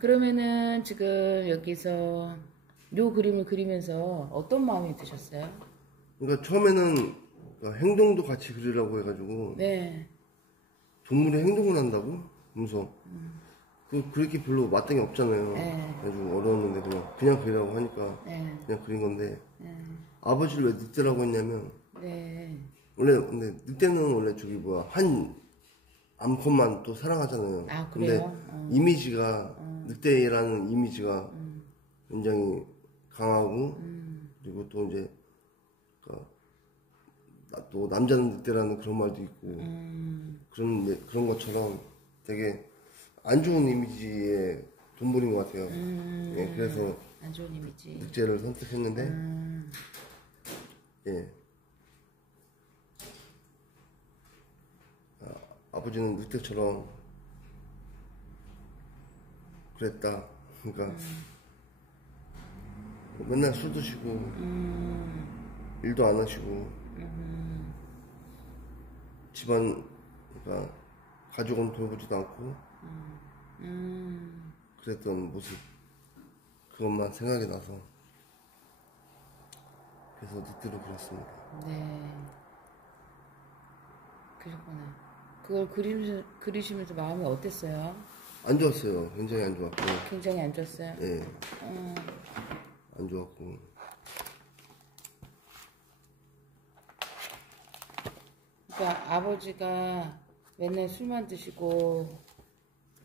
그러면은 지금 여기서 요 그림을 그리면서 어떤 마음이 드셨어요? 그러니까 처음에는 그러니까 행동도 같이 그리라고 해가지고 네. 동물이 행동을 한다고? 하면서 그렇게 별로 마땅히 없잖아요. 네. 그래가지고 어려웠는데 그냥 그리라고 하니까 네. 그냥 그린 건데 네. 아버지를 왜 늑대라고 했냐면 네. 원래 근데 늑대는 원래 저기 뭐야 한 암컷만 또 사랑하잖아요. 아, 근데 그래요? 이미지가 늑대라는 이미지가 굉장히 강하고 그리고 또 이제 그러니까 또 남자는 늑대라는 그런 말도 있고 그런 것처럼 되게 안 좋은 이미지의 동물인 것 같아요. 예, 그래서 안 좋은 이미지. 늑대를 선택했는데 예. 아버지는 늑대처럼 그랬다. 그러니까 맨날 술 드시고 일도 안 하시고 집안 그러니까 가족은 돌보지도 않고 그랬던 모습 그것만 생각이 나서 그래서 늑대로 그렸습니다. 네. 그렇구나. 그걸 그리시면서 마음이 어땠어요? 안 좋았어요. 굉장히 안 좋았고 굉장히 안 좋았어요? 예. 안 좋았고 그러니까 아버지가 맨날 술만 드시고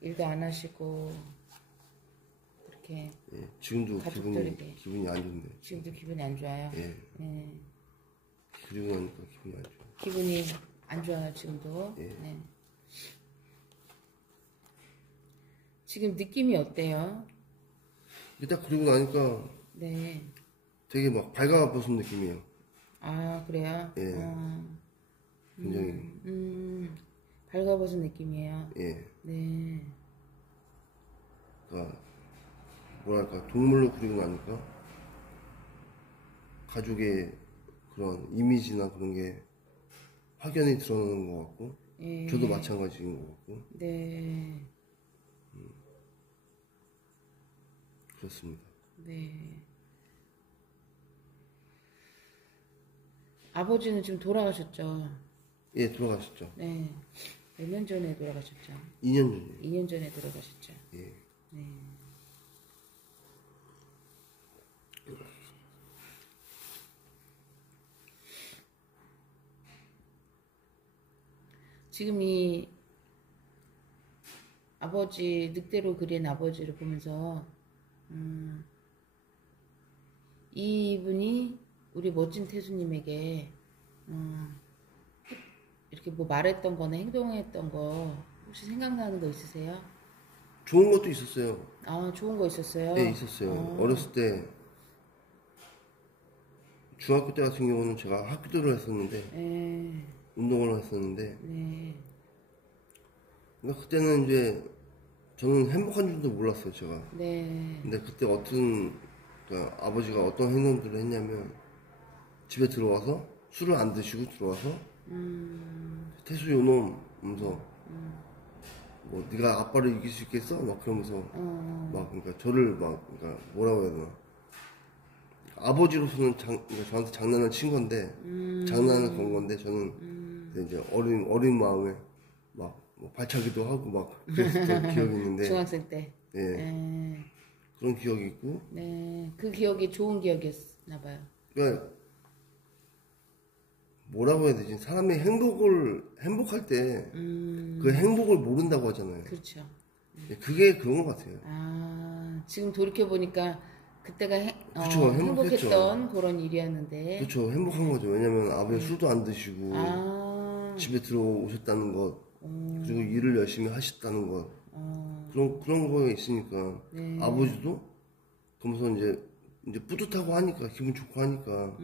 일도 안 하시고 그렇게 예. 지금도 가족들에게. 기분이 안 좋은데 지금도 기분이 안 좋아요? 예. 네. 그리고 나니까 기분이 안 좋아요. 기분이 안 좋아요, 지금도? 예. 네. 지금 느낌이 어때요? 일단 그리고 나니까 네. 되게 막 발가벗은 느낌이에요. 아, 그래요? 예. 굉장히 발가벗은 느낌이에요? 예. 네. 그러니까 뭐랄까 동물로 그리고 나니까 가족의 그런 이미지나 그런 게 확연히 드러나는 것 같고 예. 저도 마찬가지인 것 같고 네. 그렇습니다. 네. 아버지는 지금 돌아가셨죠? 예, 돌아가셨죠. 네. 몇 년 전에 돌아가셨죠? 2년 전이에요. 2년 전에 돌아가셨죠? 예. 네. 지금 이 아버지, 늑대로 그린 아버지를 보면서, 이분이 우리 멋진 태수님에게, 이렇게 뭐 말했던 거나 행동했던 거, 혹시 생각나는 거 있으세요? 좋은 것도 있었어요. 아, 좋은 거 있었어요? 예, 있었어요. 어렸을 때 중학교 때 같은 경우는 제가 학교를 했었는데 네. 운동을 했었는데 네. 그러니까 그때는 이제 저는 행복한 줄도 몰랐어요, 제가. 네. 근데 그때 그러니까 아버지가 어떤 행동들을 했냐면 집에 들어와서 술을 안 드시고 들어와서 태수 요놈 하면서 뭐 네가 아빠를 이길 수 있겠어? 막 그러면서 막 그러니까 저를 막 그러니까 뭐라고 해야 되나 아버지로서는 그러니까 저한테 장난을 친 건데 장난을 건 건데 저는 이제 어린 마음에 막뭐 발차기도 하고 막 그랬던 기억이 있는데 중학생 때. 예 네. 그런 기억이 있고 네. 그 기억이 좋은 기억이었나 봐요. 그러니까 뭐라고 해야 되지 사람이 행복할 때 그 행복을 모른다고 하잖아요. 그렇죠. 예, 그게 그런 것 같아요. 아, 지금 돌이켜보니까 그때가 그쵸, 행복했죠. 행복했던 그런 일이었는데. 그렇죠. 행복한 거죠. 왜냐면 아버지 술도 안 드시고 아, 집에 들어오셨다는 것 그리고 일을 열심히 하셨다는 것 그런 거에 있으니까 네. 아버지도 그러면서 이제 뿌듯하고 하니까 기분 좋고 하니까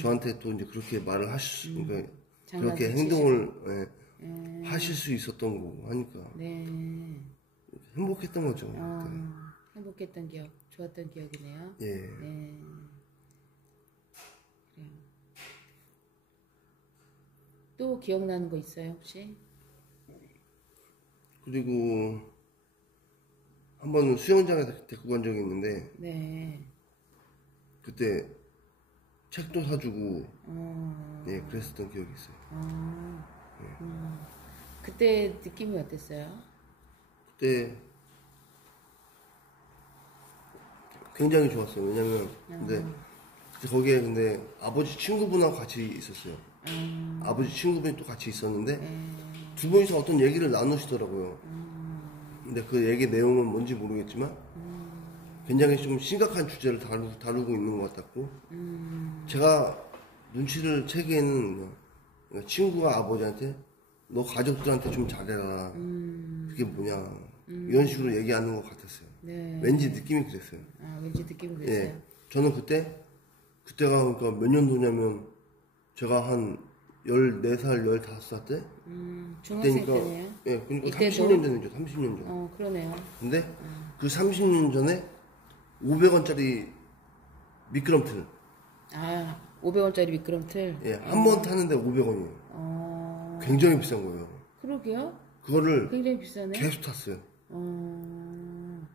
저한테 또 이제 그렇게 말을 그러니까 그렇게 행동을 하실 수 있었던 거고 하니까 네. 행복했던 거죠. 그러니까. 행복했던 기억, 좋았던 기억이네요. 예. 네. 그래요. 또 기억나는 거 있어요, 혹시? 그리고 한 번은 수영장에서 데리고 간 적이 있는데 네. 그때 책도 사주고 어, 예 그랬었던 기억이 있어요. 어, 그때 느낌이 어땠어요? 그때 굉장히 좋았어요. 왜냐면 근데 거기에 근데 아버지 친구분하고 같이 있었어요. 아버지 친구분이 또 같이 있었는데 두 분이서 어떤 얘기를 나누시더라고요. 근데 그 얘기 내용은 뭔지 모르겠지만 굉장히 좀 심각한 주제를 다루고 있는 것 같았고 제가 눈치를 채기에는 친구가 아버지한테 너 가족들한테 좀 잘해라. 그게 뭐냐 이런 식으로 얘기하는 것 같았어요. 네. 왠지 느낌이 그랬어요. 아, 왠지 느낌이 그랬어요. 예, 저는 그때가 그러니까 몇 년도냐면 제가 한 14살, 15살 때 중학생 때네요. 예, 그러니까 이때도? 30년 전이죠. 30년 전. 그러네요. 근데 그 30년 전에 500원짜리 미끄럼틀 아, 500원짜리 미끄럼틀. 예, 한 번 타는데 500원이에요. 굉장히 비싼 거예요. 그러게요. 그거를 굉장히 비싸네. 계속 탔어요. 어,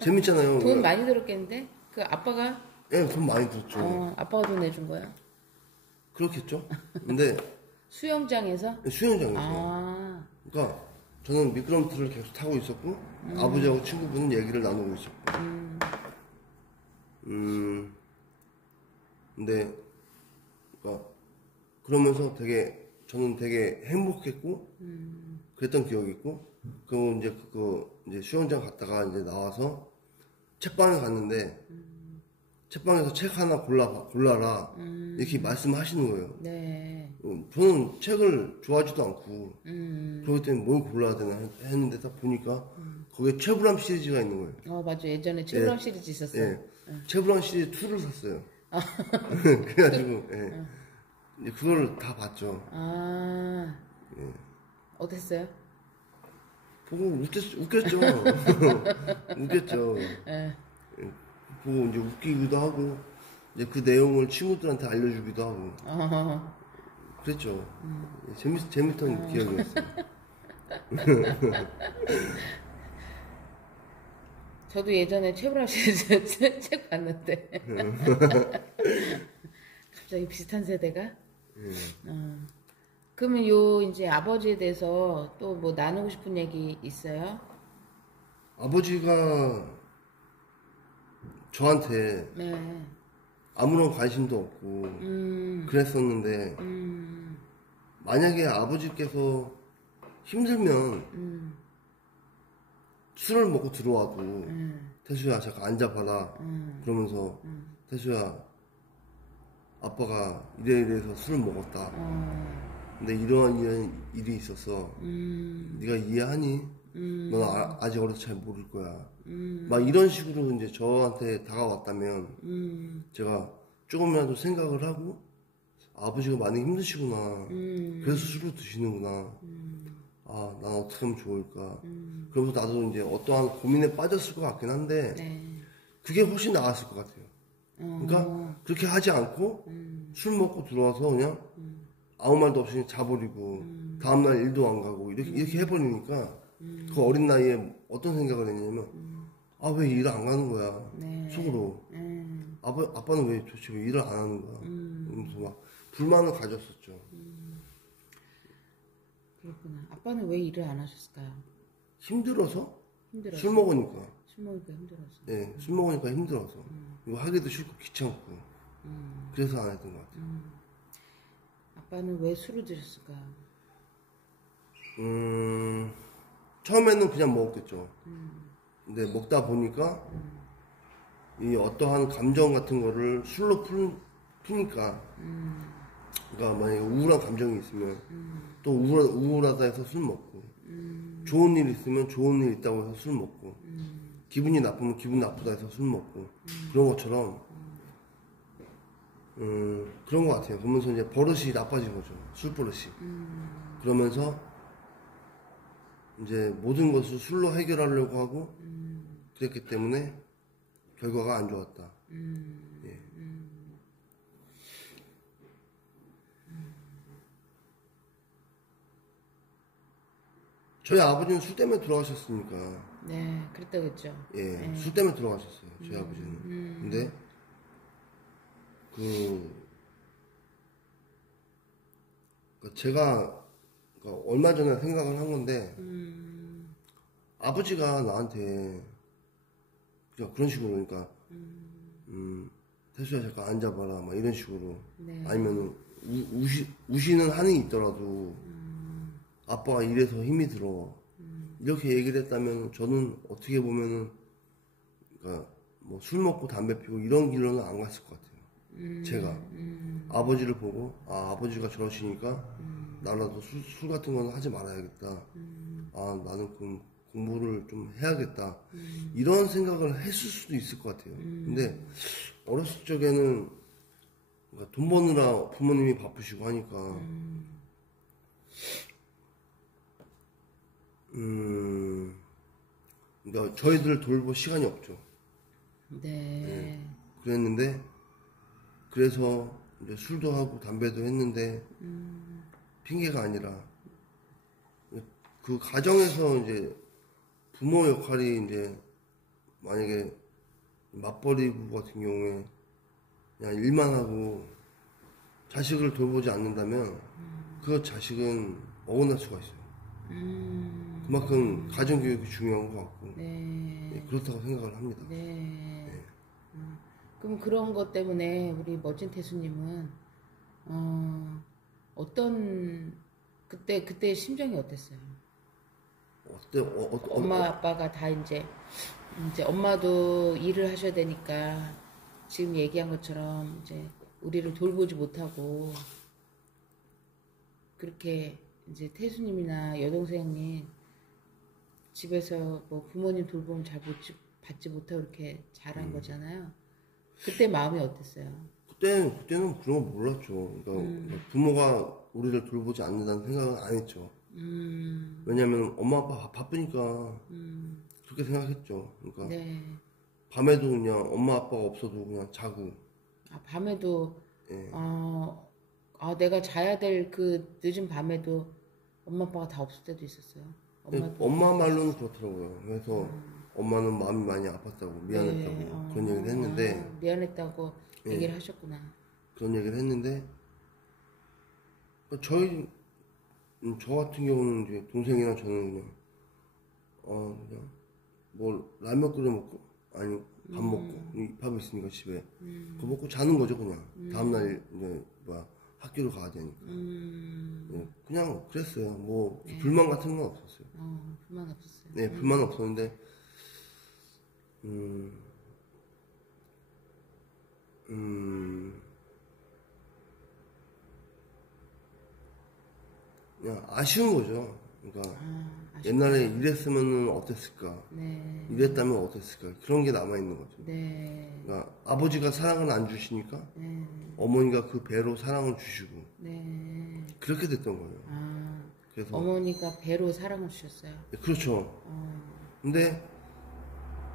재밌잖아요. 돈 많이 들었겠는데? 그 아빠가, 예, 돈 많이 들었죠. 아빠가 돈 내준 거야? 그렇겠죠. 근데 수영장에서? 수영장에서 아, 그러니까 저는 미끄럼틀을 계속 타고 있었고 아버지하고 친구분은 얘기를 나누고 있었고 근데 그러니까 그러면서 저는 되게 행복했고 그랬던 기억이 있고 그리고 이제 이제 수영장 갔다가 이제 나와서 책방에 갔는데 책방에서 책 하나 골라라 이렇게 말씀하시는 거예요. 네. 저는 책을 좋아하지도 않고 그렇기 때문에 뭘 골라야 되나 했는데 딱 보니까 거기에 최불암 시리즈가 있는 거예요. 맞아. 예전에 최불암 시리즈 있었어요. 예. 최불암 시리즈 2를 샀어요. 그래가지고 예. 이제 그거를 다 봤죠. 아, 어땠어요? 보고 웃겼죠. 웃겼죠. 예. 보고 이제 웃기기도 하고 이제 그 내용을 친구들한테 알려주기도 하고 그랬죠. 재밌던 기억이었어요. 저도 예전에 최불암 시리즈 책 봤는데. 갑자기 비슷한 세대가? 그러면 이제 아버지에 대해서 또 뭐 나누고 싶은 얘기 있어요? 아버지가 저한테 네. 아무런 관심도 없고 그랬었는데 만약에 아버지께서 힘들면 술을 먹고 들어와도 태수야 잠깐 앉아봐라 그러면서 태수야 아빠가 이래서 술을 먹었다 근데 이러한 일이 있어서 네가 이해하니? 넌 아직 어려서 잘 모를 거야 막 이런 식으로 이제 저한테 다가왔다면 제가 조금이라도 생각을 하고 아버지가 많이 힘드시구나 그래서 술을 드시는구나 아, 난 어떻게 하면 좋을까 그러면서 나도 이제 어떠한 고민에 빠졌을 것 같긴 한데 네. 그게 훨씬 나았을 것 같아요 그러니까 그렇게 하지 않고 술 먹고 들어와서 그냥 아무 말도 없이 그냥 자버리고 다음날 일도 안 가고 이렇게 해버리니까 그 어린 나이에 어떤 생각을 했냐면 아, 왜 일을 안 가는 거야 네. 속으로 아빠는 왜 도대체 왜 일을 안 하는 거야 이러면서 막 불만을 가졌었죠 그렇구나. 아빠는 왜 일을 안 하셨을까요? 힘들어서? 힘들어서. 술 먹으니까 술 먹으니까 힘들어서. 예, 술 먹으니까 힘들어서 이거 하기도 싫고 귀찮고 그래서 안 했던 것 같아요 아빠는 왜 술을 드셨을까요? 처음에는 그냥 먹었겠죠 근데 먹다 보니까 이 어떠한 감정 같은 거를 술로 푸니까 그러니까 만약에 우울한 감정이 있으면 또 우울하다 해서 술 먹고 좋은 일 있으면 좋은 일 있다고 해서 술 먹고 기분이 나쁘면 기분 나쁘다 해서 술 먹고 그런 것처럼 그런 것 같아요. 그러면서 이제 버릇이 나빠진 거죠. 술 버릇이. 그러면서 이제 모든 것을 술로 해결하려고 하고 그랬기 때문에 결과가 안 좋았다. 예. 저희 아버지는 술 때문에 돌아가셨으니까 네, 그랬다 그랬죠. 예, 네. 술 때문에 돌아가셨어요. 저희 아버지는. 근데 제가 얼마 전에 생각을 한 건데 아버지가 나한테 그냥 그런 식으로 그러니까 태수야 잠깐 앉아봐라 막 이런 식으로 네. 아니면은 우시는 한이 있더라도 아빠가 이래서 힘이 들어 이렇게 얘기를 했다면 저는 어떻게 보면은 그러니까 뭐 술 먹고 담배 피우고 이런 길로는 안 갔을 것 같아요. 제가 아버지를 보고 아버지가 저러시니까 나라도 술 같은 거는 하지 말아야겠다. 나는 그럼 공부를 좀 해야겠다. 이런 생각을 했을 수도 있을 것 같아요. 근데 어렸을 적에는 그러니까 돈 버느라 부모님이 바쁘시고 하니까 그러니까 저희들을 돌볼 시간이 없죠. 네. 그랬는데 그래서 이제 술도 하고 담배도 했는데 핑계가 아니라 그 가정에서 이제 부모 역할이 이제 만약에 맞벌이 부부 같은 경우에 그냥 일만 하고 자식을 돌보지 않는다면 그 자식은 어긋날 수가 있어요. 그만큼 가정교육이 중요한 것 같고 네. 그렇다고 생각을 합니다. 네. 그럼 그런 것 때문에 우리 멋진 태수님은 어떤 그때 심정이 어땠어요? 엄마 아빠가 다 이제 엄마도 일을 하셔야 되니까 지금 얘기한 것처럼 이제 우리를 돌보지 못하고 그렇게 이제 태수님이나 여동생이 집에서 뭐 부모님 돌보면 잘 받지 못하고 이렇게 자란 거잖아요. 그때 마음이 어땠어요? 그때는 그런 거 몰랐죠. 그러니까 부모가 우리를 돌보지 않는다는 생각은 안 했죠. 왜냐면 엄마 아빠 바쁘니까 그렇게 생각했죠. 그러니까 네. 밤에도 그냥 엄마 아빠가 없어도 그냥 자고. 밤에도 예. 내가 자야 될 그 늦은 밤에도 엄마 아빠가 다 없을 때도 있었어요. 엄마 말로는 그렇더라고요. 그래서 엄마는 마음이 많이 아팠다고 미안했다고 네. 그런 얘기를 했는데 미안했다고 얘기를 하셨구나. 그런 얘기를 했는데 저 같은 경우는 이제 동생이랑 저는 그냥 뭐 라면 끓여 먹고 아니 밥 먹고 밥 있으니까 집에 그거 먹고 자는 거죠 그냥. 다음날 이제 학교를 가야 되니까. 네, 그냥 그랬어요. 뭐 불만 같은 건 없었어요. 불만 없었어요. 네, 불만 없었는데 그냥 아쉬운 거죠. 그러니까 옛날에 이랬으면 어땠을까? 네. 이랬다면 어땠을까? 그런 게 남아 있는 거죠. 네. 그러니까 아버지가 사랑을 안 주시니까 네. 어머니가 그 배로 사랑을 주시고 네. 그렇게 됐던 거예요. 그래서 어머니가 배로 사랑을 주셨어요. 네, 그렇죠. 근데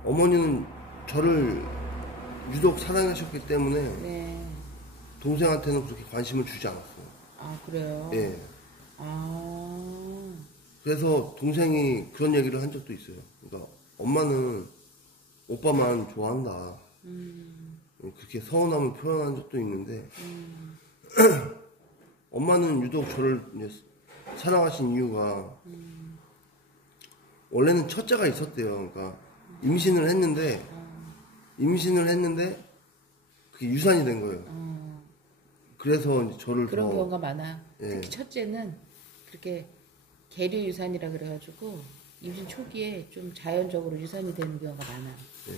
어머니는 저를 유독 사랑하셨기 때문에 네. 동생한테는 그렇게 관심을 주지 않았어요. 그래요? 예. 그래서 동생이 그런 얘기를 한 적도 있어요. 그러니까 엄마는 오빠만 좋아한다. 그렇게 서운함을 표현한 적도 있는데 엄마는 유독 저를 이제 사랑하신 이유가 원래는 첫째가 있었대요. 그러니까 임신을 했는데 그게 유산이 된 거예요. 그래서 이제 저를 그런 경우가 많아. 예. 특히 첫째는 그렇게 계류 유산이라 그래가지고 임신 초기에 좀 자연적으로 유산이 되는 경우가 많아. 예.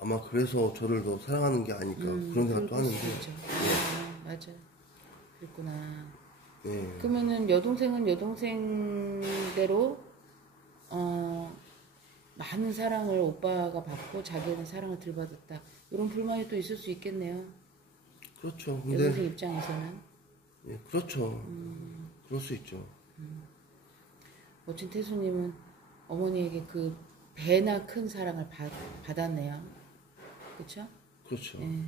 아마 그래서 저를 더 사랑하는 게 아닐까 그런 생각도 하는데. 그렇죠. 맞아. 그랬구나. 예. 그러면은 여동생은 여동생대로 많은 사랑을 오빠가 받고 자기는 사랑을 덜 받았다. 이런 불만이 또 있을 수 있겠네요. 그렇죠. 근데 여동생 입장에서는. 예, 그렇죠. 그럴 수 있죠. 멋진 태수님은 어머니에게 그 배나 큰 사랑을 받았네요. 그렇죠? 그렇죠. 예.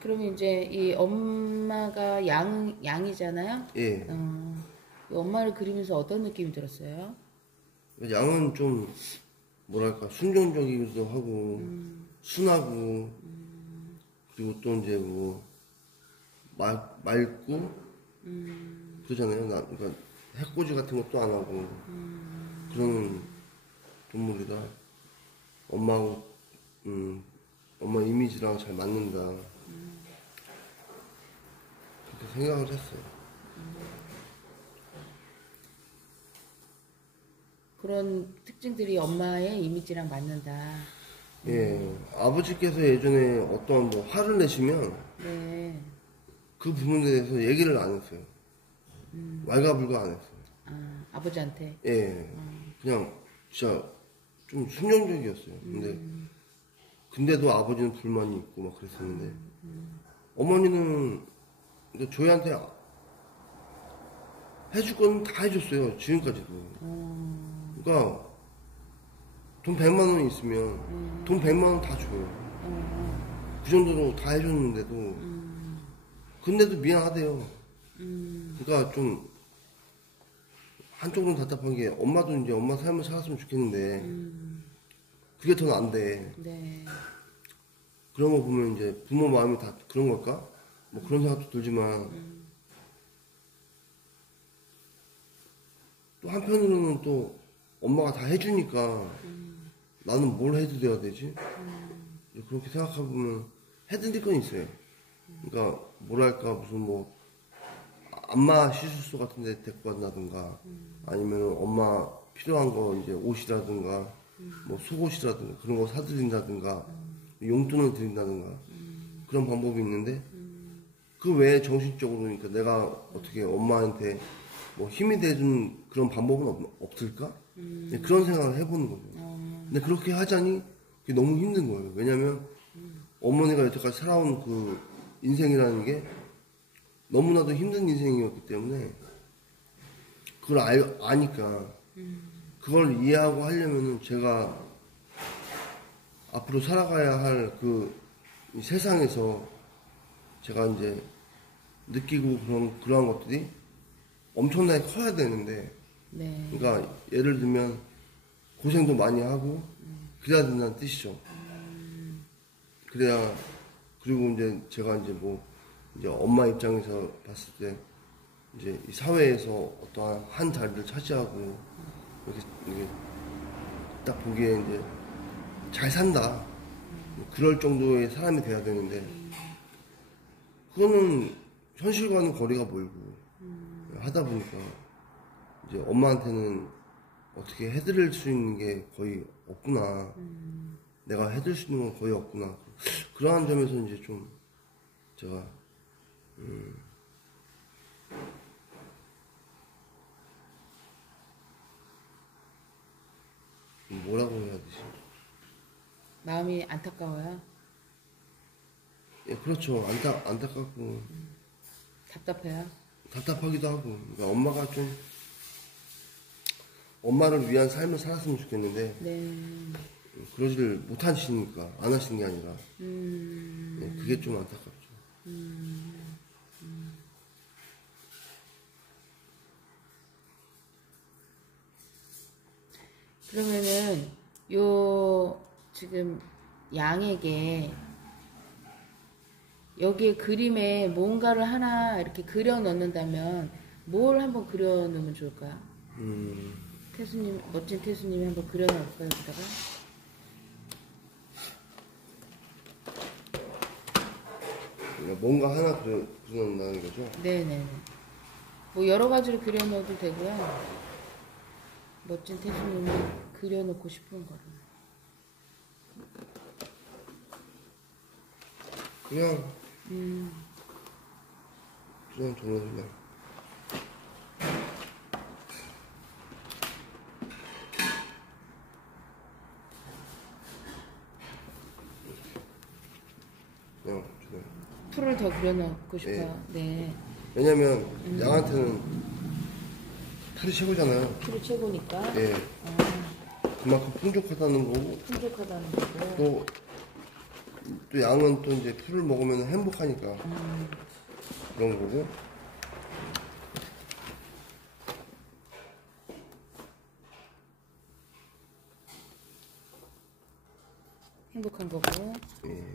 그러면 이제 이 엄마가 양이잖아요. 예. 이 엄마를 그리면서 어떤 느낌이 들었어요? 양은 좀 뭐랄까 순종적이기도 하고 순하고 그리고 또 이제 뭐 맑고 그러잖아요. 그러니까 해코지 같은 것도 안 하고 그런 동물이라 엄마하고 엄마 이미지랑 잘 맞는다 그렇게 생각을 했어요. 그런 특징들이 엄마의 이미지랑 맞는다. 예, 아버지께서 예전에 어떤 뭐 화를 내시면 네. 그 부분에 대해서 얘기를 안 했어요. 왈가불가 안 했어요. 아, 아버지한테. 예, 그냥 진짜 좀 순종적이었어요. 근데도 아버지는 불만이 있고 막 그랬었는데 어머니는 저희한테 해줄 건 다 해줬어요. 지금까지도. 그러니까 돈 100만 원 있으면 돈 100만 원 다 줘요. 그 정도로 다 해줬는데도 근데도 미안하대요. 그러니까 좀 한쪽으로는 답답한 게 엄마도 이제 엄마 삶을 살았으면 좋겠는데 그게 더 난데 네. 그런 거 보면 이제 부모 마음이 다 그런 걸까? 뭐 그런 생각도 들지만 또 한편으로는 또 엄마가 다 해주니까 나는 뭘 해도 돼야 되지? 그렇게 생각해보면 해드릴 건 있어요. 그러니까 뭐랄까 무슨 뭐 안마 시술소 같은 데 데리고 간다든가 아니면 엄마 필요한 거 이제 옷이라든가 뭐 속옷이라든가 그런 거 사드린다든가 용돈을 드린다든가 그런 방법이 있는데 그 외에 정신적으로 그러니까 내가 어떻게 엄마한테 뭐 힘이 돼준 그런 방법은 없을까? 그런 생각을 해보는 거죠. 근데 그렇게 하자니 그게 너무 힘든 거예요. 왜냐면 어머니가 여태까지 살아온 그 인생이라는 게 너무나도 힘든 인생이었기 때문에 그걸 아니까 그걸 이해하고 하려면은 제가 앞으로 살아가야 할 그 세상에서 제가 이제 느끼고 그러한 것들이 엄청나게 커야 되는데 네. 그러니까 예를 들면 고생도 많이 하고 그래야 된다는 뜻이죠. 그래야 그리고 이제 제가 이제 뭐 이제 엄마 입장에서 봤을 때 이제 이 사회에서 어떠한 한 자리를 차지하고 이렇게 딱 보기에 이제 잘 산다 그럴 정도의 사람이 돼야 되는데 그거는 현실과는 거리가 멀고 하다 보니까 이제 엄마한테는 어떻게 해드릴 수 있는 게 거의 없구나. 내가 해드릴 수 있는 건 거의 없구나. 그러한 점에서 이제 좀 제가 뭐라고 해야 되지? 마음이 안타까워요. 예, 그렇죠. 안타깝고 답답해요. 답답하기도 하고. 그러니까 엄마가 좀 엄마를 위한 삶을 살았으면 좋겠는데 네. 그러지를 못하시니까 안 하시는 게 아니라 예, 그게 좀 안타깝죠. 그러면은 요 지금 양에게 여기에 그림에 뭔가를 하나 이렇게 그려 넣는다면 뭘 한번 그려 놓으면 좋을까요? 태수님, 멋진 태수님이 한번 그려 놓을까요, 여기다가? 그러니까 뭔가 하나 그려놓는다는 거죠. 네네네. 뭐 여러 가지를 그려 넣어도 되고요. 멋진 태수님이 그려 놓고 싶은 거를. 그냥 저는 그냥 풀을 더 그려 넣고 싶어요. 네. 왜냐면 양한테는 풀이 최고잖아요. 풀이 최고니까. 예. 그만큼 풍족하다는 거고 풍족하다는 거고. 또 양은 또 이제 풀을 먹으면 행복하니까 그런 거고 행복한 거고. 예.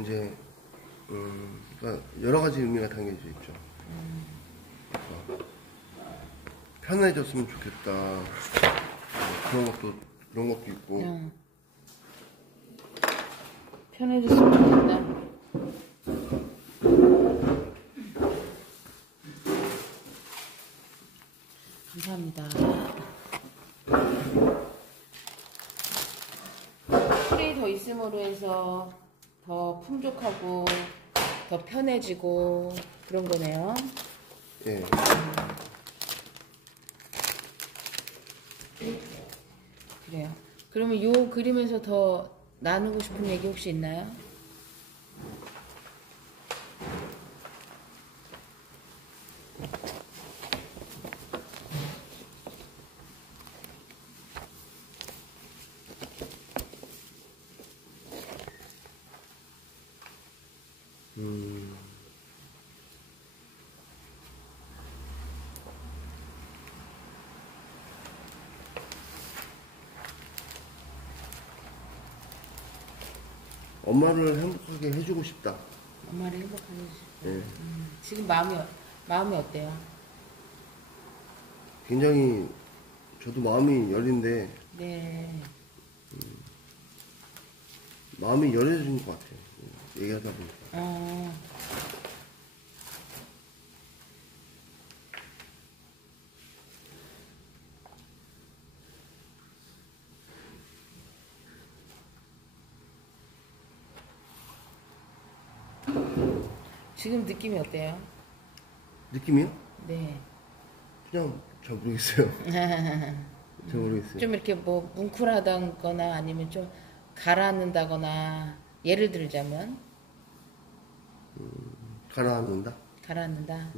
이제 그러니까 여러 가지 의미가 담겨져 있죠. 그러니까 편해졌으면 좋겠다. 그런 것도 있고. 응. 편해졌으면 좋겠다. 감사합니다. 풀이 더 있음으로 해서 더 풍족하고 더 편해지고 그런 거네요. 예. 그래요. 그러면 요 그림에서 더 나누고 싶은 얘기 혹시 있나요? 엄마를 행복하게 해주고 싶다. 엄마를 행복하게 해주시고. 예. 지금 마음이 어때요? 굉장히 저도 마음이 열린데 네. 마음이 열려지는 것 같아요. 얘기하다 보니까. 지금 느낌이 어때요? 느낌이요? 네. 그냥 잘 모르겠어요. 잘 모르겠어요. 좀 이렇게 뭐 뭉클하다거나 아니면 좀 가라앉는다거나 예를 들자면 가라앉는다? 가라앉는다.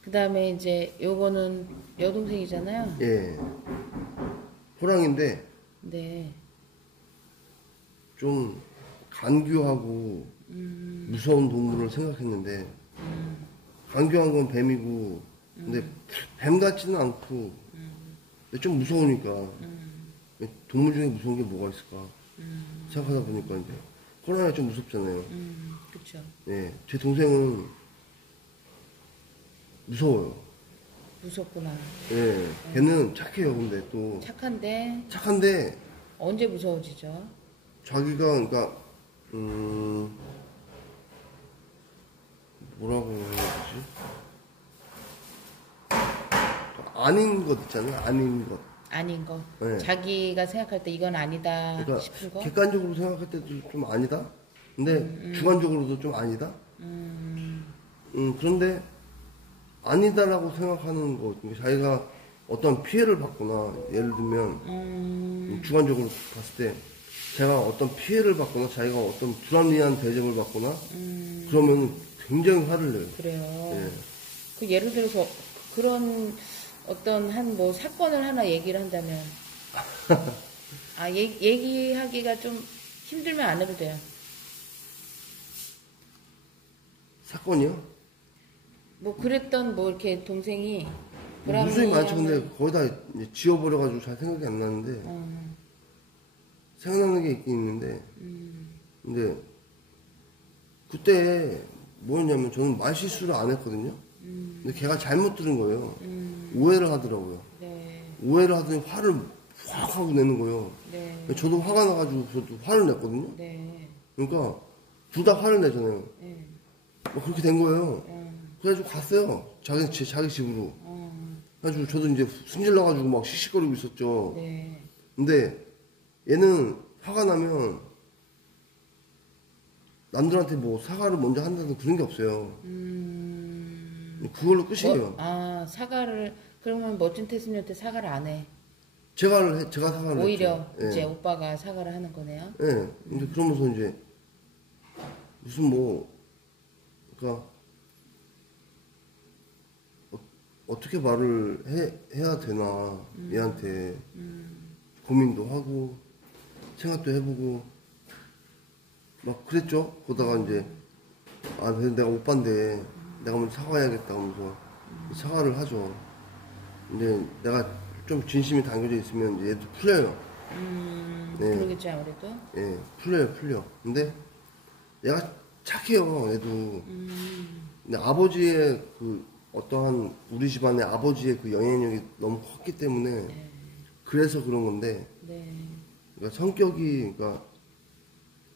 그 다음에 이제 요거는 여동생이잖아요. 예. 호랑인데 네. 좀 간교하고 무서운 동물을 생각했는데 간교한 건 뱀이고 근데 뱀 같지는 않고 근데 좀 무서우니까 동물 중에 무서운 게 뭐가 있을까 생각하다 보니까 이제 호랑이가 좀 무섭잖아요. 그쵸. 예, 제 동생은 무서워요. 무섭구나. 예, 걔는 착해요. 근데 또 착한데 언제 무서워지죠? 자기가 그러니까 뭐라고 해야 되지? 아닌 것 있잖아요. 아닌 것. 아닌 거. 네. 자기가 생각할 때 이건 아니다 그러니까 싶은 거. 객관적으로 생각할 때도 좀 아니다. 근데 주관적으로도 좀 아니다. 그런데 아니다라고 생각하는 거. 그러니까 자기가 어떤 피해를 받거나 예를 들면 주관적으로 봤을 때 제가 어떤 피해를 받거나 자기가 어떤 불합리한 대접을 받거나 그러면 굉장히 화를 내요. 그래요. 예. 그 예를 들어서 그런 어떤 한 뭐 사건을 하나 얘기를 한다면 얘기하기가 좀 힘들면 안 해도 돼요. 사건이요? 뭐 그랬던 뭐 이렇게 동생이 무수히 많죠. 근데 거의 다 이제 지워버려가지고 잘 생각이 안 나는데 생각나는 게 있긴 있는데 근데 그때 뭐였냐면 저는 말실수를 안 했거든요. 근데 걔가 잘못 들은 거예요. 오해를 하더라고요. 네. 오해를 하더니 화를 확 하고 내는 거예요. 네. 저도 화가 나가지고 저도 화를 냈거든요. 네. 그러니까 둘 다 화를 내잖아요. 네. 뭐 그렇게 된 거예요. 그래가지고 갔어요. 자기 집으로. 그래가지고 저도 이제 승질나가지고 막 씩씩거리고 있었죠. 네. 근데 얘는 화가 나면 남들한테 뭐 사과를 먼저 한다든 그런 게 없어요. 그걸로 끝이에요. 사과를 그러면 멋진 태순이한테 사과를 안 해. 제가 사과를 오히려 했죠. 이제 예. 오빠가 사과를 하는 거네요. 예. 근데 그러면서 이제 무슨 뭐 그러니까 어떻게 말을 해야 되나 얘한테 고민도 하고 생각도 해보고 막 그랬죠. 그러다가 이제 그래도 내가 오빠인데 내가 먼저 사과해야겠다 하면서 사과를 하죠. 근데 내가 좀 진심이 담겨져 있으면 이제 얘도 풀려요. 네. 그러겠죠, 아무래도. 예, 풀려. 근데 얘가 착해요, 얘도. 근데 아버지의 그 어떠한 우리 집안의 아버지의 그 영향력이 너무 컸기 때문에 네. 그래서 그런 건데, 네. 그러니까 성격이 그러니까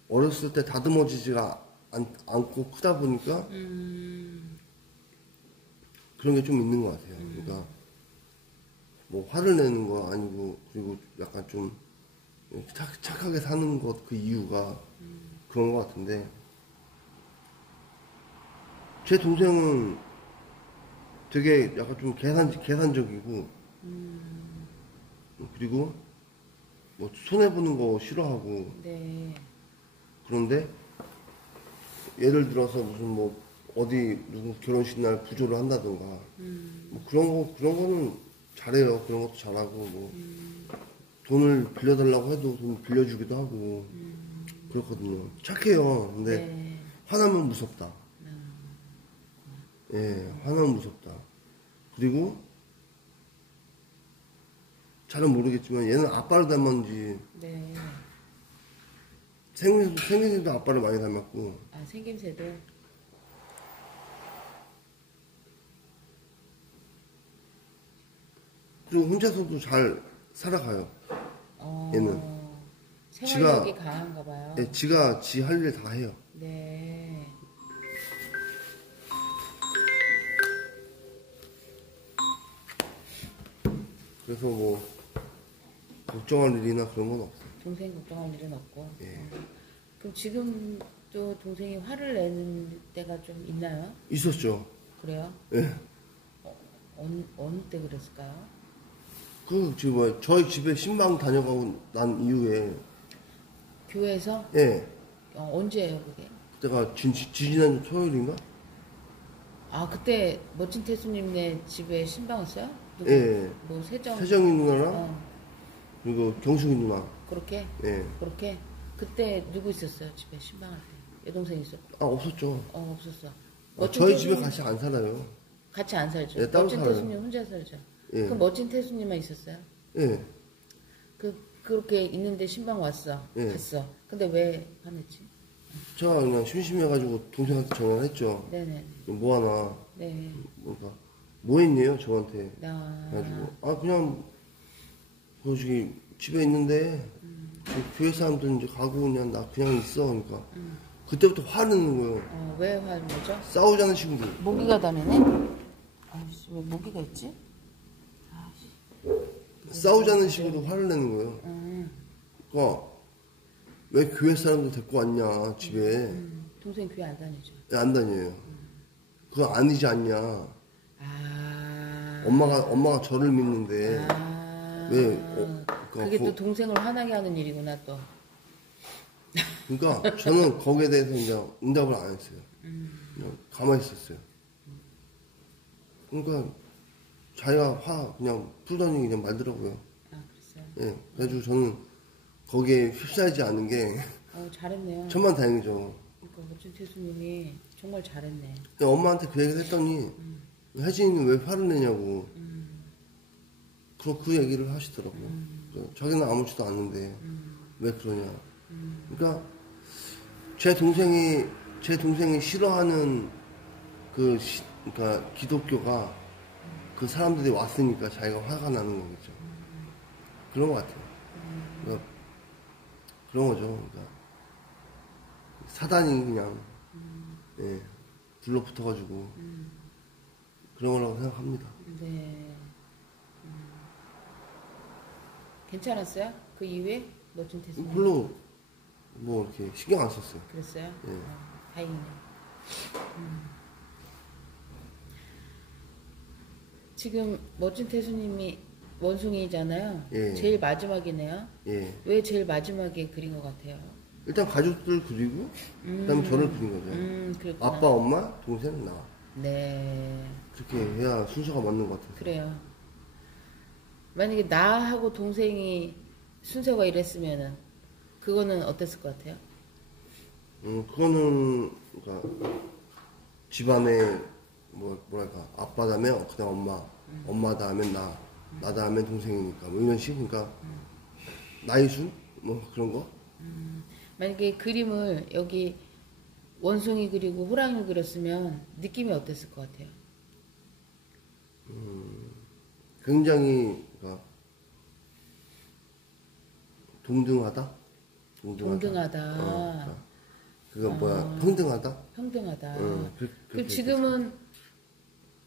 어렸을 때 다듬어지지가 않고 크다 보니까 그런 게 좀 있는 것 같아요. 그러니까 뭐 화를 내는 거 아니고 그리고 약간 좀 착하게 사는 것 그 이유가 그런 것 같은데 제 동생은 되게 약간 좀 계산적이고 그리고 뭐 손해보는 거 싫어하고 네. 그런데 예를 들어서 무슨 뭐 어디 누구 결혼식 날 부조를 한다든가 뭐 그런 거는 잘해요. 그런 것도 잘하고 뭐 돈을 빌려달라고 해도 돈 빌려주기도 하고 그렇거든요. 착해요. 근데 네. 화나면 무섭다. 예, 화나면 무섭다. 그리고 잘은 모르겠지만 얘는 아빠를 닮았는지 네. 생긴새도 아빠를 많이 닮았고 아, 생김새도. 그리고 혼자서도 잘 살아가요. 얘는 생활력이 강한가 봐요. 예, 지가 지 할 일 다 해요. 네. 그래서 뭐 걱정할 일이나 그런 건 없어요. 동생 걱정할 일은 없고. 예. 그럼 지금도 동생이 화를 내는 때가 좀 있나요? 있었죠. 그래요? 예. 어느 때 그랬을까요? 지금 뭐 저희 집에 신방 다녀가고 난 이후에 교회에서? 예. 언제예요, 그게? 그때가 지지난 토요일인가? 아, 그때 멋진 태수님네 집에 신방 왔어요? 누구? 예. 뭐 세정이 누나랑 어, 그리고 경숙이 누나. 그렇게? 예. 그렇게? 그때 누구 있었어요, 집에 신방할 때? 여동생 있었고? 없었죠. 없었어. 저희 집에 같이 안 살아요. 같이 안 살죠? 예, 따로 멋진 살아요. 태수님 혼자 살죠? 예. 그럼 멋진 태수님만 있었어요? 예. 그렇게 있는데 신방 왔어. 예. 갔어. 근데 왜 화냈지? 제가 그냥 심심해가지고 동생한테 전화를 했죠. 네네. 뭐 하나, 네. 뭔가, 뭐 했네요, 저한테. 나. 그래가지고, 그냥, 저기, 집에 있는데, 교회 사람들 이제 가고 그냥 나 그냥 있어. 그러니까. 그때부터 화내는 거예요. 왜 화내죠? 싸우자는 식으로. 모기가 다니네? 아이씨, 왜 모기가 있지? 싸우자는 식으로 화를 내는 거예요. 그러니까, 왜 교회 사람들 데리고 왔냐, 집에. 동생 교회 안 다니죠? 안 다녀요. 그거 아니지 않냐. 아. 엄마가 저를 믿는데, 왜, 그게 또 동생을 화나게 하는 일이구나, 또. 그러니까 저는 거기에 대해서 그냥 응답을 안 했어요. 그냥 가만히 있었어요. 그러니까 자기가 화 그냥 풀더니 그냥 말더라고요. 아, 그랬어요? 예. 그래가지고 저는 거기에 휩싸이지 않은 게 잘했네요. 천만 다행이죠. 그러니까 멋진 태수님이 정말 잘했네. 근데 엄마한테 그 얘기를 했더니 혜진이는 왜 화를 내냐고 그 얘기를 하시더라고요. 자기는 아무렇지도 않은데 왜 그러냐. 그러니까 제 동생이 싫어하는 그러니까 기독교가 그 사람들이 왔으니까 자기가 화가 나는 거겠죠. 그런 것 같아요. 그러니까 그런 거죠. 그러니까 사단이 그냥 예, 불러붙어가지고 그런 거라고 생각합니다. 네. 괜찮았어요? 그 이후에 멋진 태수님? 별로 뭐 이렇게 신경 안 썼어요. 그랬어요? 예. 다행이네. 지금 멋진 태수님이 원숭이잖아요. 예. 제일 마지막이네요. 예. 왜 제일 마지막에 그린 것 같아요? 일단 가족들 그리고 그다음에 저를 그린 거죠. 그렇구나. 아빠, 엄마, 동생, 나. 네. 그렇게 해야 순서가 맞는 것 같아요. 그래요. 만약에 나하고 동생이 순서가 이랬으면은 그거는 어땠을 것 같아요? 그거는 그러니까 집안에 뭐랄까 아빠 다음에 그다음 엄마, 엄마 다음에 나 다음에 동생이니까 뭐 이런 식 그러니까 나이 순 뭐 그런 거. 만약에 그림을 여기 원숭이 그리고 호랑이 그렸으면 느낌이 어땠을 것 같아요? 굉장히 그러니까 동등하다. 동등하다. 그러니까 그거 뭐야 평등하다. 평등하다. 그렇게 그럼 지금은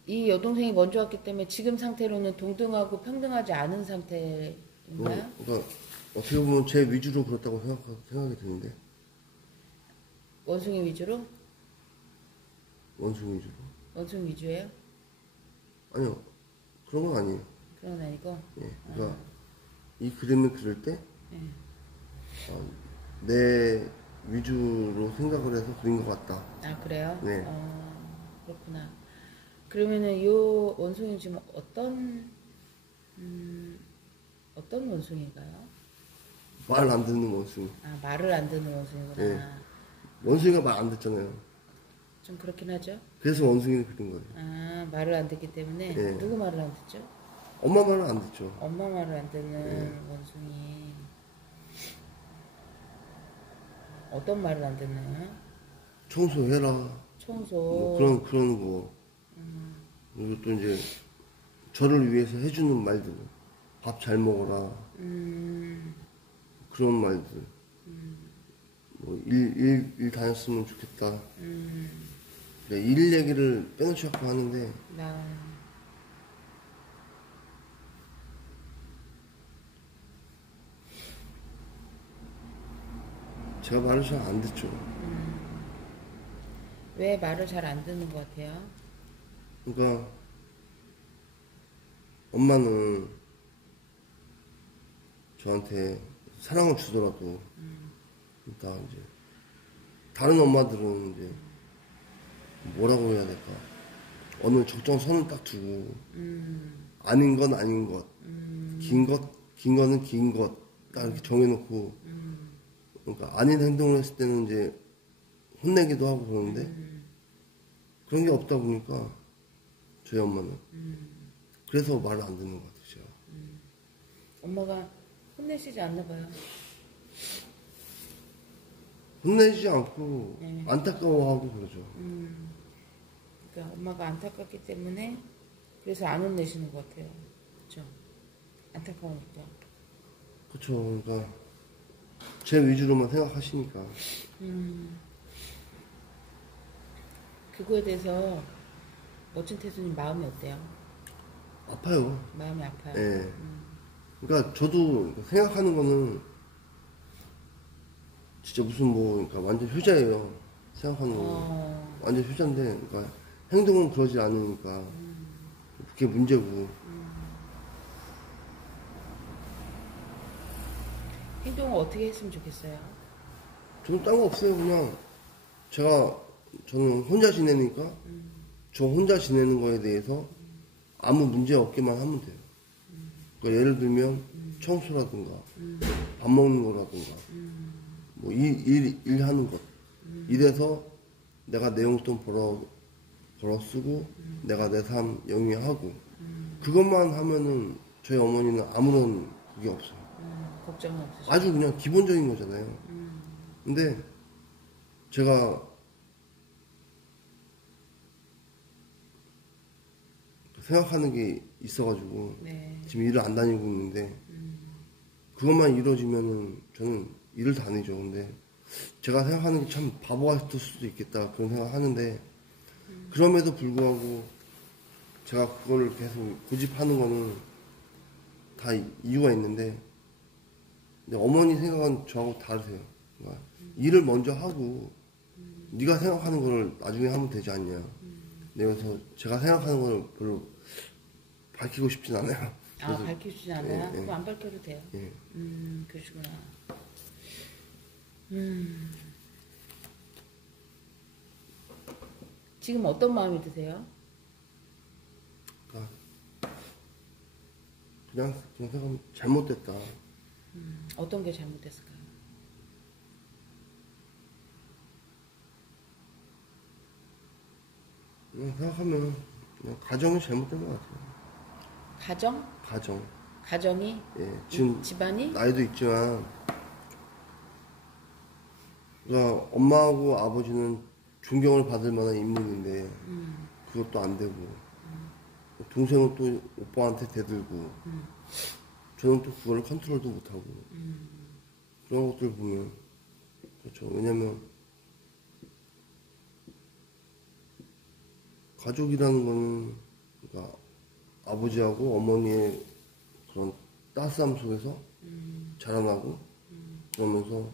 이 여동생이 먼저 왔기 때문에 지금 상태로는 동등하고 평등하지 않은 상태인가요? 그러니까 어떻게 보면 제 위주로 그렇다고 생각이 드는데 원숭이 위주로? 원숭이 위주로. 원숭이 위주예요? 아니요 그런 건 아니에요. 그건 아니고. 예, 그러니까 이 그림을 그릴 때 예. 내 위주로 생각을 해서 그린 것 같다. 아 그래요? 네. 그렇구나. 그러면은 요 원숭이 지금 어떤 원숭이인가요? 말 안 듣는 원숭이. 아 말을 안 듣는 원숭이구나. 예. 원숭이가 말 안 듣잖아요. 좀 그렇긴 하죠. 그래서 원숭이를 그린 거예요. 아 말을 안 듣기 때문에 예. 누구 말을 안 듣죠? 엄마 말은 안 듣죠. 엄마 말을 안 듣는 원숭이. 어떤 말을 안 듣나요? 청소해라. 청소. 뭐 그런 거. 그리고 또 이제 저를 위해서 해주는 말들. 밥 잘 먹어라. 그런 말들. 뭐 일 다녔으면 좋겠다. 그러니까 일 얘기를 빼놓지 않고 하는데 나 제가 말을 잘 안 듣죠. 왜 말을 잘 안 듣는 것 같아요? 그러니까 엄마는 저한테 사랑을 주더라도 그러니까 이제 다른 엄마들은 이제 뭐라고 해야 될까 어느 적정선을 딱 두고 아닌 건 아닌 것, 긴 거는 긴 것 딱 이렇게 정해놓고 그러니까 아닌 행동을 했을 때는 이제 혼내기도 하고 그러는데 그런 게 없다 보니까 저희 엄마는 그래서 말을 안 듣는 것 같아요. 제가. 엄마가 혼내시지 않나 봐요. 혼내지 않고 네. 안타까워하고 그러죠. 그러니까 엄마가 안타깝기 때문에 그래서 안 혼내시는 것 같아요. 그렇죠? 안타까우니까. 그렇죠. 그러니까 제 위주로만 생각하시니까. 그거에 대해서 멋진 태수님 마음이 어때요? 아파요. 마음이 아파요. 예. 그러니까 저도 생각하는 거는 진짜 무슨 뭐 그러니까 완전 효자예요. 생각하는 거 완전 효자인데 그러니까 행동은 그러지 않으니까 그게 문제고. 행동을 어떻게 했으면 좋겠어요? 저는 딴 거 없어요. 그냥 저는 혼자 지내니까 저 혼자 지내는 거에 대해서 아무 문제 없게만 하면 돼요. 그러니까 예를 들면 청소라든가 밥 먹는 거라든가 뭐 일하는 것 이래서 내가 내 용돈 벌어 쓰고 내가 내 삶 영위하고 그것만 하면은 저희 어머니는 아무런 그게 없어요. 걱정은 없으시죠? 아주 그냥 기본적인 거잖아요. 근데 제가 생각하는 게 있어가지고 네. 지금 일을 안 다니고 있는데 그것만 이루어지면은 저는 일을 다니죠. 근데 제가 생각하는 게 참 바보 같을 수도 있겠다 그런 생각하는데 그럼에도 불구하고 제가 그걸 계속 고집하는 거는 다 이유가 있는데 근데 어머니 생각은 저하고 다르세요. 그러니까 일을 먼저 하고 네가 생각하는 걸 나중에 하면 되지 않냐. 그래서 제가 생각하는 걸 별로 밝히고 싶진 않아요. 아, 밝혀주지 않아요? 예. 그럼 안 밝혀도 돼요. 예. 그러시구나. 지금 어떤 마음이 드세요? 그러니까 그냥 생각하면 잘못됐다. 어떤 게 잘못됐을까요? 그냥 생각하면 그냥 가정이 잘못된 것 같아요. 가정? 가정. 가정이? 예, 지금 집안이? 나이도 있지만, 그러니까 엄마하고 아버지는 존경을 받을 만한 인물인데, 그것도 안 되고, 동생은 또 오빠한테 대들고, 저는 또 그걸 컨트롤도 못하고, 그런 것들 보면, 그렇죠. 왜냐면, 가족이라는 거는, 그러니까 아버지하고 어머니의 그런 따스함 속에서 자라나고, 그러면서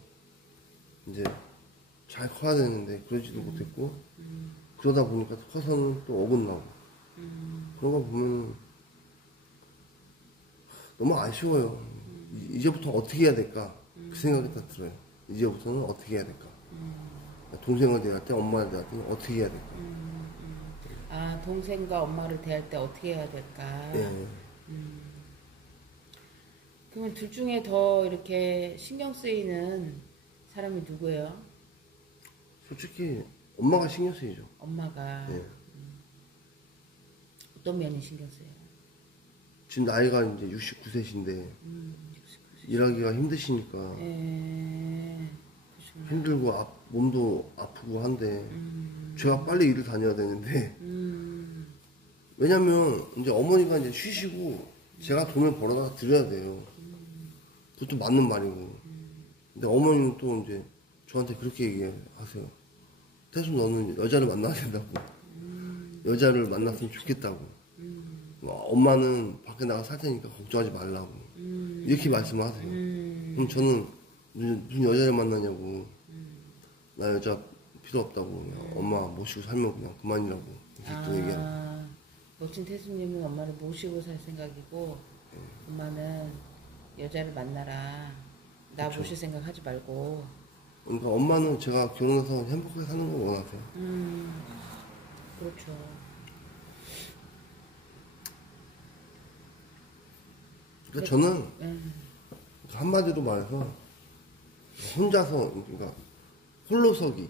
이제 잘 커야 되는데, 그러지도 못했고, 그러다 보니까 커서는 또 어긋나고, 그런 거 보면 너무 아쉬워요. 이제부터 어떻게 해야 될까? 그 생각이 딱 들어요. 이제부터는 어떻게 해야 될까? 동생을 대할 때, 엄마를 대할 때 어떻게 해야 될까? 아, 동생과 엄마를 대할 때 어떻게 해야 될까? 예. 그러면 둘 중에 더 이렇게 신경 쓰이는 사람이 누구예요? 솔직히 엄마가 신경 쓰이죠. 엄마가. 예. 어떤 면이 신경 쓰여요? 지금 나이가 이제 69세신데 일하기가 힘드시니까 그러시구나. 힘들고 몸도 아프고 한데 제가 빨리 일을 다녀야 되는데 왜냐면 이제 어머니가 이제 쉬시고 제가 돈을 벌어다 드려야 돼요. 그것도 맞는 말이고. 근데 어머니는 또 이제 저한테 그렇게 얘기하세요. 태수 너는 여자를 만나야 된다고. 여자를 만났으면 좋겠다고. 엄마는 밖에 나가 살 테니까 걱정하지 말라고. 이렇게 말씀하세요. 그럼 저는 무슨 여자를 만나냐고. 나 여자 필요 없다고. 그냥 엄마 모시고 살면 그냥 그만이라고. 이렇게 또 얘기하고. 멋진 태수님은 엄마를 모시고 살 생각이고 엄마는 여자를 만나라. 나 그쵸. 모실 생각 하지 말고. 그러니까 엄마는 제가 결혼해서 행복하게 사는 걸 원하세요. 그렇죠. 그러니까 저는 한마디로 말해서 혼자서 그러니까 홀로서기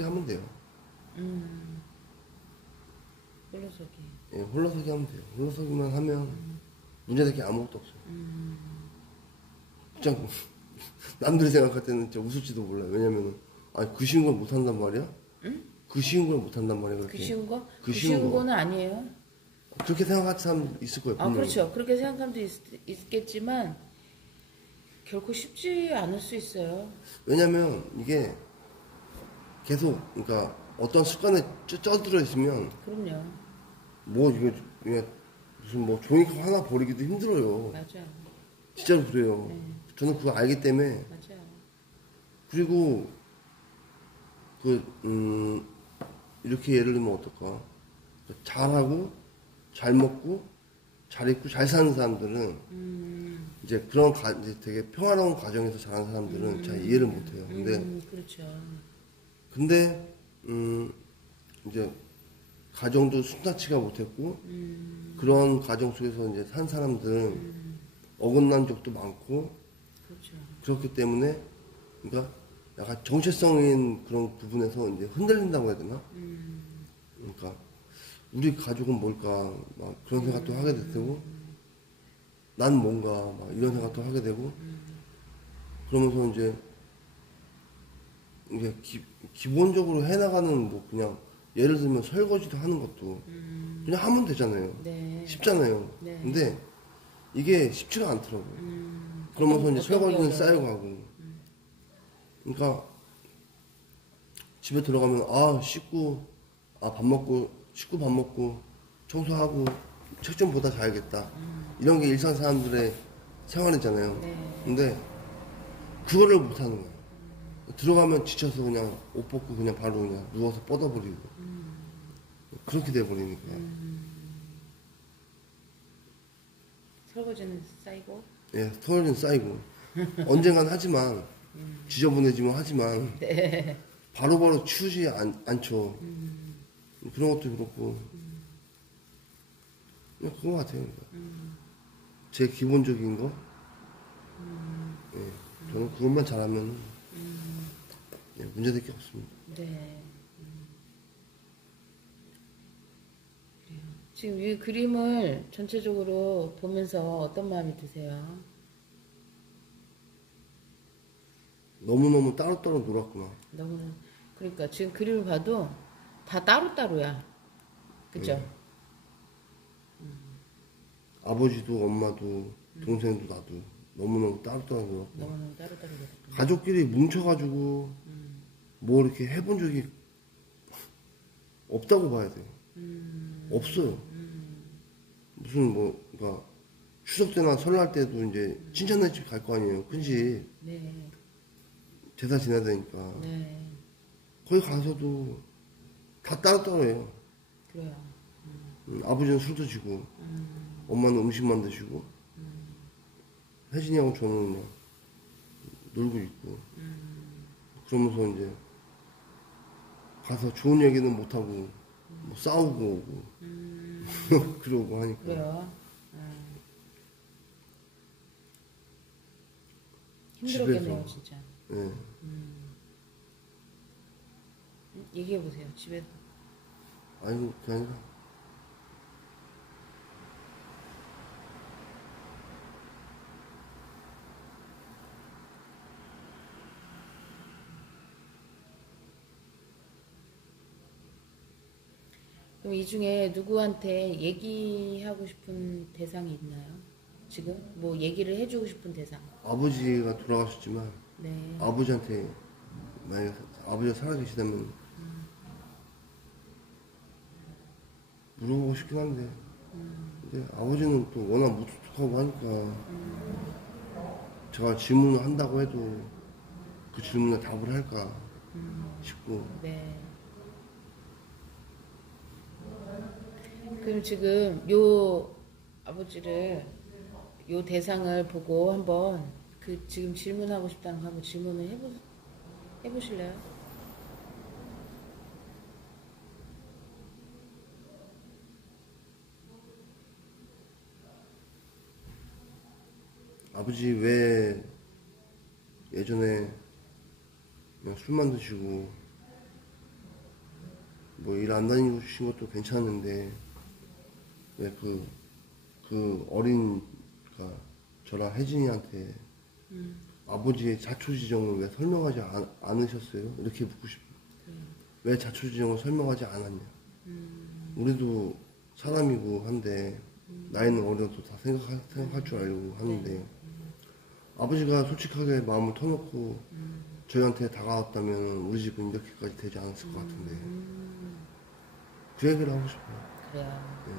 하면 돼요. 홀로서기. 예, 홀로서기 하면 돼요. 홀로서기만 하면 문제될 게 아무것도 없어요. 그냥 남들이 생각할 때는 진짜 웃을지도 몰라요. 왜냐면은 그 쉬운 걸 못한단 말이야? 응? 그 쉬운 걸 못한단 말이야. 그렇게. 그 쉬운 거? 그 쉬운 쉬운 거. 거는 아니에요. 그렇게 생각하는 사람 있을 거예요. 분명히. 그렇죠. 그렇게 생각하는 사람도 있겠지만 결코 쉽지 않을 수 있어요. 왜냐면 이게 계속 그러니까 어떤 습관에 쪄들어 있으면 그럼요. 뭐 이게 무슨 뭐 종이컵 하나 버리기도 힘들어요. 맞아. 진짜로 그래요. 네. 저는 그거 알기 때문에. 맞아. 그리고 이렇게 예를 들면 어떨까? 잘하고 잘 먹고 잘 입고 잘 사는 사람들은 이제 그런 이제 되게 평화로운 가정에서 자란 사람들은 잘 이해를 못해요. 그렇죠. 근데 이제 가정도 순탄치가 못했고 그런 가정 속에서 이제 산 사람들은 어긋난 적도 많고 그렇죠. 그렇기 때문에 그러니까 약간 정체성인 그런 부분에서 이제 흔들린다고 해야 되나? 그러니까 우리 가족은 뭘까 막 그런 생각도 하게 되고 난 뭔가 막 이런 생각도 하게 되고 그러면서 이제 이게 기본적으로 해나가는 뭐 그냥 예를 들면 설거지도 하는 것도 그냥 하면 되잖아요. 네. 쉽잖아요. 네. 근데 이게 쉽지가 않더라고요. 그러면서 이제 설거지는 쌓여가고. 그러니까 집에 들어가면 씻고 씻고 밥 먹고 청소하고 책 좀 보다 자야겠다. 이런 게 일상 사람들의 생활이잖아요. 네. 근데 그거를 못 하는 거예요. 들어가면 지쳐서 그냥 옷 벗고 그냥 바로 그냥 누워서 뻗어버리고 그렇게 돼버리니까. 설거지는 쌓이고. 예, 설거지는 쌓이고 언젠간 하지만 지저분해지면 하지만 네. 바로바로 치우지 않죠. 그런 것도 그렇고 그냥 그거 같아요. 제 기본적인 거 예, 저는 그것만 잘하면 예, 문제될 게 없습니다. 네. 그래요. 지금 이 그림을 전체적으로 보면서 어떤 마음이 드세요? 너무너무 따로따로 놀았구나. 너무 그러니까 지금 그림을 봐도 다 따로따로야. 그죠? 아버지도 엄마도 동생도 나도 너무너무 따로따로 놀았고 너무너무 따로따로 그랬구나. 가족끼리 뭉쳐가지고 뭐 이렇게 해본 적이 없다고 봐야 돼요. 없어요. 무슨 뭐 그러니까 추석 때나 설날 때도 이제 친척네 집 갈 거 아니에요. 큰집 네. 제사 지내야 되니까 네. 거기 가서도 다 따로따로해요. 그래요. 아버지는 술 드시고 엄마는 음식만 드시고 혜진이하고 저는 막 놀고 있고 그러면서 이제 가서 좋은 얘기는 못하고 뭐 싸우고 오고 그러고 하니까 그래요. 힘들었겠네요, 집에서. 진짜. 예. 얘기해 보세요, 집에서. 아이고 그게 아니라 그럼 이 중에 누구한테 얘기하고 싶은 대상이 있나요? 지금 뭐 얘기를 해주고 싶은 대상. 아버지가 돌아가셨지만 네. 아버지한테 만약에 아버지가 살아계시다면 물어보고 싶긴 한데 근데 아버지는 또 워낙 무뚝뚝하고 하니까 제가 질문을 한다고 해도 그 질문에 답을 할까 싶고 네. 그럼 지금 요 아버지를 요 대상을 보고 한번 그 지금 질문하고 싶다는 거 한번 질문을 해보실래요? 아버지 왜 예전에 그냥 술만 드시고 뭐 일 안 다니신 것도 괜찮은데 왜 그 어린 그러니까 저랑 혜진이한테 아버지의 자초지종을 왜 설명하지 않으셨어요? 이렇게 묻고 싶어요. 왜 자초지종을 설명하지 않았냐? 우리도 사람이고 한데 나이는 어려도 다 생각할 줄 알고 하는데 아버지가 솔직하게 마음을 터놓고 저희한테 다가왔다면 우리 집은 이렇게까지 되지 않았을 것 같은데 그 얘기를 하고 싶어요. 그래요. 네.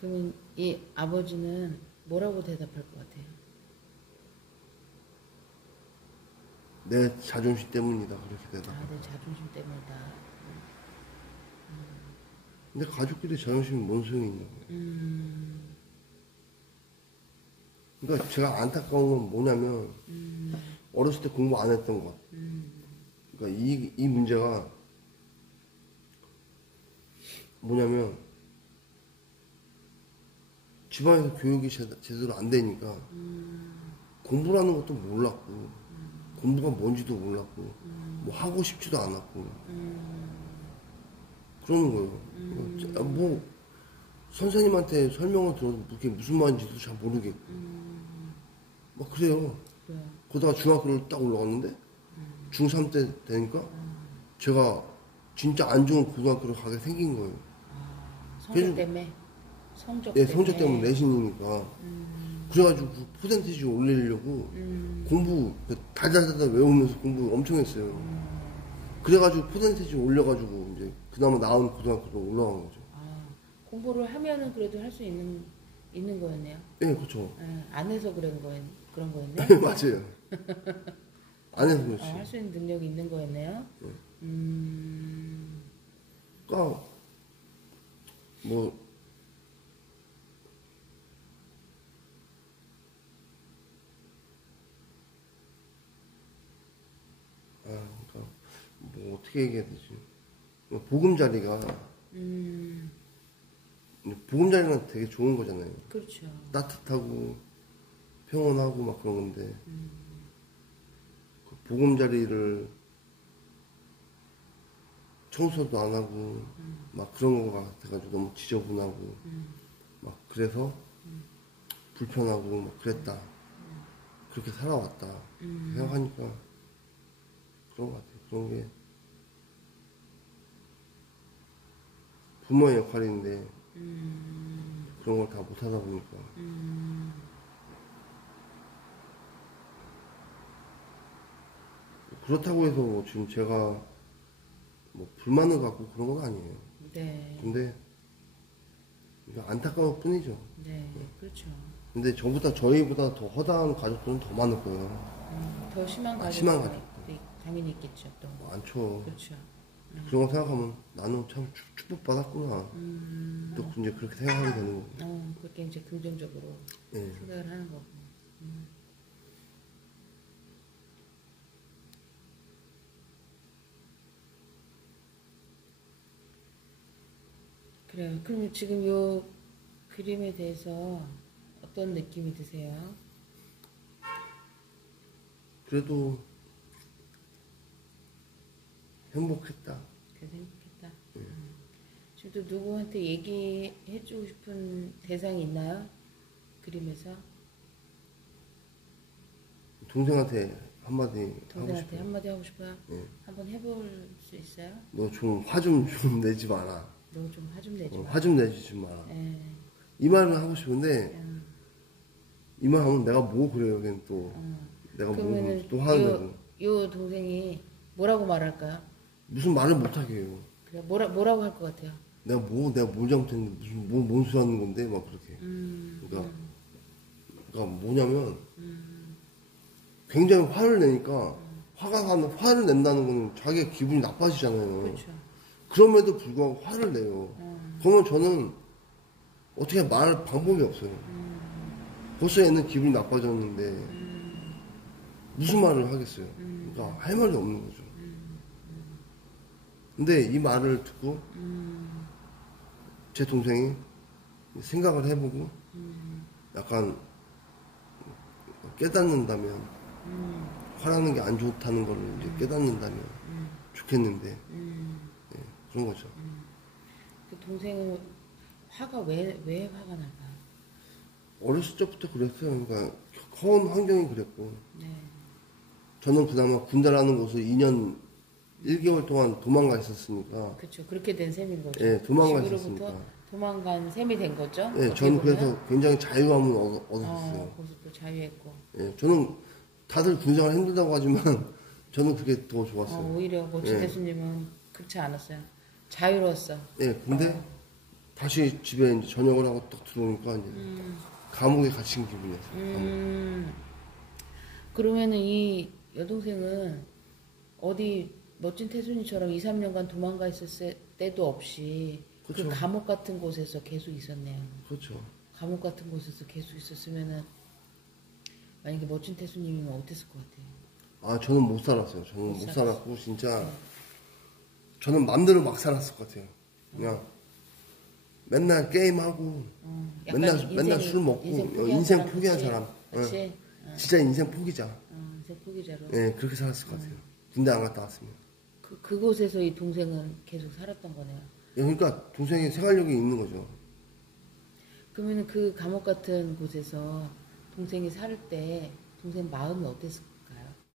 그러면 이 아버지는 뭐라고 대답할 것 같아요? 내 자존심 때문이다 그렇게 대답. 아, 내 자존심 때문이다. 근데 가족끼리 자존심이 뭔 소용이 있는 거예요. 그러니까 제가 안타까운 건 뭐냐면 어렸을 때 공부 안 했던 것. 그러니까 이 문제가 뭐냐면 집안에서 교육이 제대로 안 되니까 공부라는 것도 몰랐고 공부가 뭔지도 몰랐고 뭐 하고 싶지도 않았고 그러는 거예요. 뭐 선생님한테 설명을 들어도 그게 무슨 말인지도 잘 모르겠고 막 그래요. 그래요. 그러다가 중학교를 딱 올라갔는데 중3 때 되니까 제가 진짜 안 좋은 고등학교를 가게 생긴 거예요. 성적 때문에? 성적 네, 때문에? 성적 때문에 내신이니까. 그래가지고 그 퍼센티지 올리려고 공부 달달달달 외우면서 공부 엄청 했어요. 그래가지고 퍼센티지 올려가지고 이제 그나마 나은 고등학교로 올라간 거죠. 아, 공부를 하면은 그래도 할 수 있는 거였네요. 네, 그렇죠. 예, 안 해서 그런 거였네. 네, 맞아요. 안 해서 그렇지. 할 수 있는 능력이 있는 거였네요. 그러니까 뭐 그러니까 뭐 어떻게 얘기해야 되지? 보금자리가 보금자리는 되게 좋은 거잖아요. 그렇죠. 따뜻하고 평온하고 막 그런 건데 그 보금자리를 청소도 안 하고 막 그런 거 같아가지고 너무 지저분하고 막 그래서 불편하고 막 그랬다. 그렇게 살아왔다. 생각하니까 그런 것 같아요. 그런 게 부모의 역할인데 그런 걸 다 못하다 보니까 그렇다고 해서 뭐 지금 제가 뭐 불만을 갖고 그런 건 아니에요. 네. 근데 이게 안타까울 뿐이죠. 네. 그렇죠. 근데 저희보다 더 허다한 가족들은 더 많을 거예요. 더 심한 가족도 심한 가족들. 당연히 있겠죠. 또. 많죠. 그렇죠. 그런 거 생각하면 나는 참 축복받았구나. 또 이제 그렇게 생각하게 되는 거고. 그렇게 이제 긍정적으로 예. 생각을 하는 거고. 그래요. 그럼 지금 요 그림에 대해서 어떤 느낌이 드세요? 그래도 행복했다. 그래서 행복했다. 지금 또 누구한테 얘기해주고 싶은 대상이 있나요? 그림에서? 동생한테 한마디 하고 동생한테 싶어요. 한마디 하고 싶어요? 예. 한번 해볼 수 있어요? 너 좀 화 좀 내지 마라. 너 좀 화 좀 내지 마. 화 좀 내지 좀 마라. 예. 이 말은 하고 싶은데 음. 이 말 하면 내가 뭐 그래요. 여긴 또 내가 그러면은 뭐 또 화를 내고 요 동생이 뭐라고 말할까요? 무슨 말을 못하게 해요. 그래 뭐라고 할 것 같아요? 내가 뭘 잘못했는데 무슨 뭔 소리 하는 건데 막 그렇게. 그러니까 뭐냐면 굉장히 화를 내니까 화를 낸다는 거는 자기가 기분이 나빠지잖아요. 그렇죠. 그럼에도 불구하고 화를 내요. 그러면 저는 어떻게 말할 방법이 없어요. 벌써 얘는 기분이 나빠졌는데 무슨 말을 하겠어요. 그러니까 할 말이 없는 거죠. 근데 이 말을 듣고 제 동생이 생각을 해보고 약간 깨닫는다면 화나는 게 안 좋다는 걸 이제 깨닫는다면 좋겠는데 예, 그런 거죠. 그 동생은 화가 왜 화가 날까요? 어렸을 적부터 그랬어요. 그러니까 커온 환경이 그랬고 네. 저는 그나마 군대라는 곳을 2년 1개월 동안 도망가 있었으니까 그렇죠. 그렇게 된 셈인 거죠. 예, 도망가 집으로부터 있었으니까 도망간 셈이 된 거죠. 예, 어떻게 저는 보면. 그래서 굉장히 자유함을 얻었어요. 거기서 또 자유했고. 예, 저는 다들 군생활 힘들다고 하지만 저는 그게 더 좋았어요. 오히려 멋진 예. 대수님은 그렇지 않았어요. 자유로웠어. 예, 근데 다시 집에 이제 저녁을 하고 딱 들어오니까 이제 감옥에 갇힌 기분이었어요. 감옥. 그러면은 이 여동생은 어디 멋진 태순이처럼 2, 3년간 도망가 있었을 때도 없이 그쵸. 그 감옥 같은 곳에서 계속 있었네요. 그렇죠. 감옥 같은 곳에서 계속 있었으면은 만약에 멋진 태수님이면 어땠을 것 같아요? 아, 저는 못 살았어요. 저는 못 못 살았어. 살았고 진짜 저는 맘대로 막 살았을 것 같아요. 그냥 맨날 게임하고 약간 맨날 술 먹고 인생 포기한 사람. 그치? 예. 진짜 인생 포기자. 인생 포기자로. 예, 그렇게 살았을 것 같아요. 군대 안 갔다 왔으면. 그곳에서 이 동생은 계속 살았던 거네요. 예, 그러니까 동생이 생활력이 있는 거죠. 그러면 그 감옥 같은 곳에서 동생이 살 때 동생 마음이 어땠을까요?